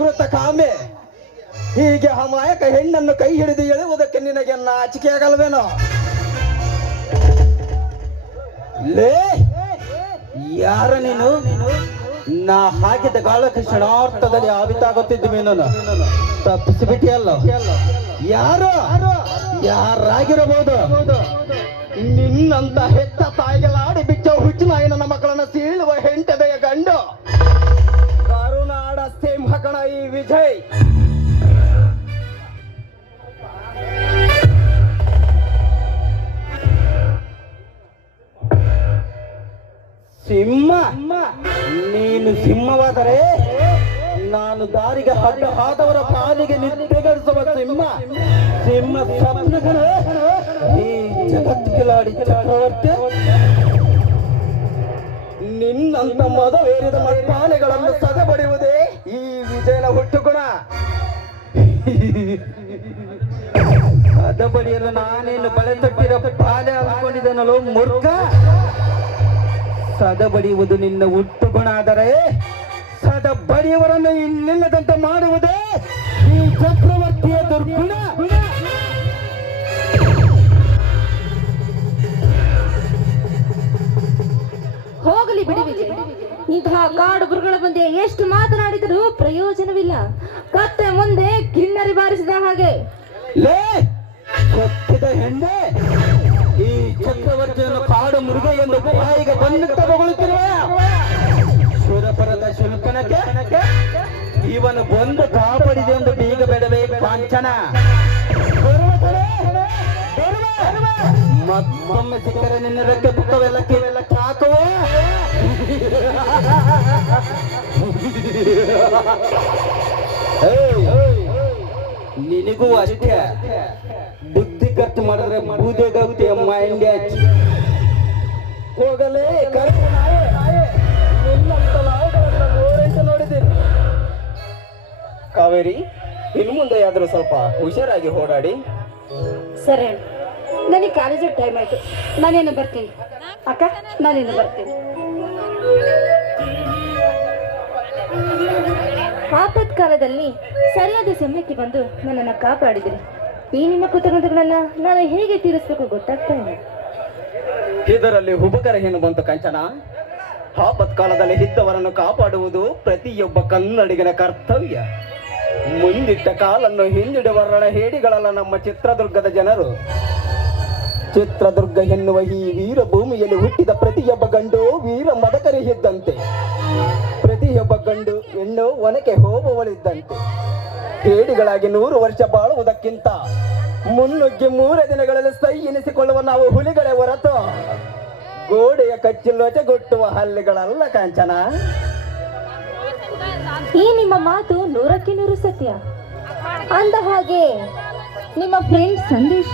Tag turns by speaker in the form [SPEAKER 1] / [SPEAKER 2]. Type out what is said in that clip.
[SPEAKER 1] ವಿಕೃತ ಕಾಮೆ. ಹೀಗೆ ಹಮಾಯಕ ಹೆಣ್ಣನ್ನು ಕೈ ಹಿಡಿದು ಎಳೆಯುವುದಕ್ಕೆ ನಿನಗೆ ನಾಚಿಕೆ ಆಗಲ್ವೇನೋ ಲೇ, ಯಾರ ನೀನು? ನಾ ಹಾಕಿದ ಗಾಳಕ್ಕೆ ಕ್ಷಣಾರ್ಥದಲ್ಲಿ ಆವಿತಾಗುತ್ತಿದ್ವಿ ನಾನು ತಪ್ಪಿಸಿಬಿಟ್ಟಿಯಲ್ಲ ಯಾರು? ಯಾರಾಗಿರಬಹುದು? ನಿನ್ನಂತ ಹೆತ್ತ ಆಡಿ ಬಿಚ್ಚ ಹುಚ್ಚು ನಾಯಿನ ನಮ್ಮ ಸಿಂಹ. ನೀನು ಸಿಂಹವಾದರೆ ನಾನು ದಾರಿಗೆ ಹಡ್ಡ ಆದವರ ಪಾಲಿಗೆ ನಿದ್ದೆಗಳಿಸುವ ಸಿಂಹ. ಸಿಂಹ ಸ್ವಪ್ನಗಣ ಈ ಜಗತ್ಕಿಲಾಡಿ ಚಕ್ರವರ್ತಿ. ನಿನ್ನಂತ ಮದವೇರಿದ ಮಟ್ಟಾನೆಗಳನ್ನು ಸದಬಡಿಯುವುದೇ ಈ ವಿಜಯನ ಹುಟ್ಟುಗುಣ. ಅದ ಬಡಿಯಲು ನಾನೇನು ಬಳೆ ತಟ್ಟಿರ ಪಾಲೆ ಅನ್ಕೊಂಡಿದ್ದೇನಲ್ಲೋ ಮೂರ್ಖ? ಸದ ಬಡಿಯುವುದು ನಿನ್ನ ಹುಟ್ಟು ಗುಣ ಆದರೆ ಸದ ಬಡಿಯವರನ್ನು ಇನ್ನಿಲ್ಲದಂತೆ ಮಾಡುವುದೇ ಈ ಚಕ್ರವರ್ತಿಯ ದುರ್ಗುಣ.
[SPEAKER 2] ಹೋಗಲಿ ಬಿಡಿ ಇಂತಹ ಕಾಡು ಗುರುಗಳ ಮುಂದೆ ಎಷ್ಟು ಮಾತನಾಡಿದರೂ ಪ್ರಯೋಜನವಿಲ್ಲ. ಕತ್ತೆ ಮುಂದೆ ಕಿನ್ನರಿ ಬಾರಿಸಿದ ಹಾಗೆ.
[SPEAKER 1] ಲೇ ಹೆಣ್ಣೆ. ಈ ಚಕ್ರವರ್ತಿಯನ್ನು ಕಾಡು ಮೃಗ ಎಂದು ಬಾಯಿಗೆ ಬಂದು ಸುರಪರದ ಶುಲ್ಕನಕ್ಕೆ ಇವನು ಬಂದು ಕಾಪಾಡಿದೆ ಎಂದು ಬೀಗ ಬೇಡವೇ ಕಾಂಚನ? ಮತ್ತೊಮ್ಮೆ ಸಿಕ್ಕರೆ ನಿನ್ನ ರೆಕ್ಕೆ ಪುಕ್ಕವೆಲ್ಲ ಕೇವೆಲ್ಲ ಚಾಕುವ ನಿನಗೂ ಅಷ್ಟೇ ಖರ್ಚು ಮಾಡಿದ್ರೆ ಬೂದೆಗಾಗ್ತೀಯ ಮೈಂಡ್ ಹೋಗಲೇ ನೋಡಿದ್ದೀನಿ. ಕಾವೇರಿ, ಇನ್ನು ಮುಂದೆ ಆದ್ರೂ ಸ್ವಲ್ಪ ಹುಷಾರಾಗಿ ಓಡಾಡಿ.
[SPEAKER 2] ಸರಿ ನನಗೆ ಕಾಲೇಜ್ ಟೈಮ್ ಆಯ್ತು. ನಾನೇನು ಬರ್ತೀನಿ. ಅಕ್ಕ ನಾನೇನು ಬರ್ತೀನಿ. ಆಪತ್ಕಾಲದಲ್ಲಿ ಸರಿಯಾದ ಸಮಯಕ್ಕೆ ಬಂದು ನನ್ನನ್ನು ಕಾಪಾಡಿದ್ರಿ. ಈ ನಿಮ್ಮ ಕೃತಜ್ಞತೆಗಳನ್ನ ನಾನು ಹೇಗೆ ತೀರಿಸಬೇಕು ಗೊತ್ತಾಗ್ತಾ ಇಲ್ಲ.
[SPEAKER 1] ಇದರಲ್ಲಿ ಹುಬಕರ ಏನು ಬಂತು ಕಂಚನ. ಆಪತ್ಕಾಲದಲ್ಲಿ ಹಿತ್ತವರನ್ನು ಕಾಪಾಡುವುದು ಪ್ರತಿಯೊಬ್ಬ ಕನ್ನಡಿಗನ ಕರ್ತವ್ಯ. ಮುಂದಿಟ್ಟ ಕಾಲನ್ನು ಹಿಂದಿಡುವರಣ ಹೇಡಿಗಳಲ್ಲ ನಮ್ಮ ಚಿತ್ರದುರ್ಗದ ಜನರು. ಚಿತ್ರದುರ್ಗ ಎನ್ನುವ ಈ ವೀರ ಭೂಮಿಯಲ್ಲಿ ಹುಟ್ಟಿದ ಪ್ರತಿಯೊಬ್ಬ ಗಂಡು ವೀರ ಮದಕರಿ ಇದ್ದಂತೆ. ಪ್ರತಿಯೊಬ್ಬ ಗಂಡು ಹೆಣ್ಣು ಒನಕೆ ಹೋಗುವವಳಿದ್ದಂತೆ. ಹೇಡಿಗಳಾಗಿ ನೂರು ವರ್ಷ ಬಾಳುವುದಕ್ಕಿಂತ ಮುನ್ನುಗ್ಗಿ ಮೂರೇ ದಿನಗಳಲ್ಲಿ ಸೈ ಎನಿಸಿಕೊಳ್ಳುವ ನಾವು ಹುಲಿಗಳೇ ಹೊರತು ಗೋಡೆಯ ಕಚ್ಚಿಲೊಚಗೊಟ್ಟುವ ಹಲ್ಲಿಗಳಲ್ಲ ಕಾಂಚನ?
[SPEAKER 2] ಈ ನಿಮ್ಮ ಮಾತು ನೂರಕ್ಕೆ ನೂರು ಸತ್ಯ. ಅಂದ ಹಾಗೆ ನಿಮ್ಮ ಫ್ರೆಂಡ್ ಸಂದೇಶ್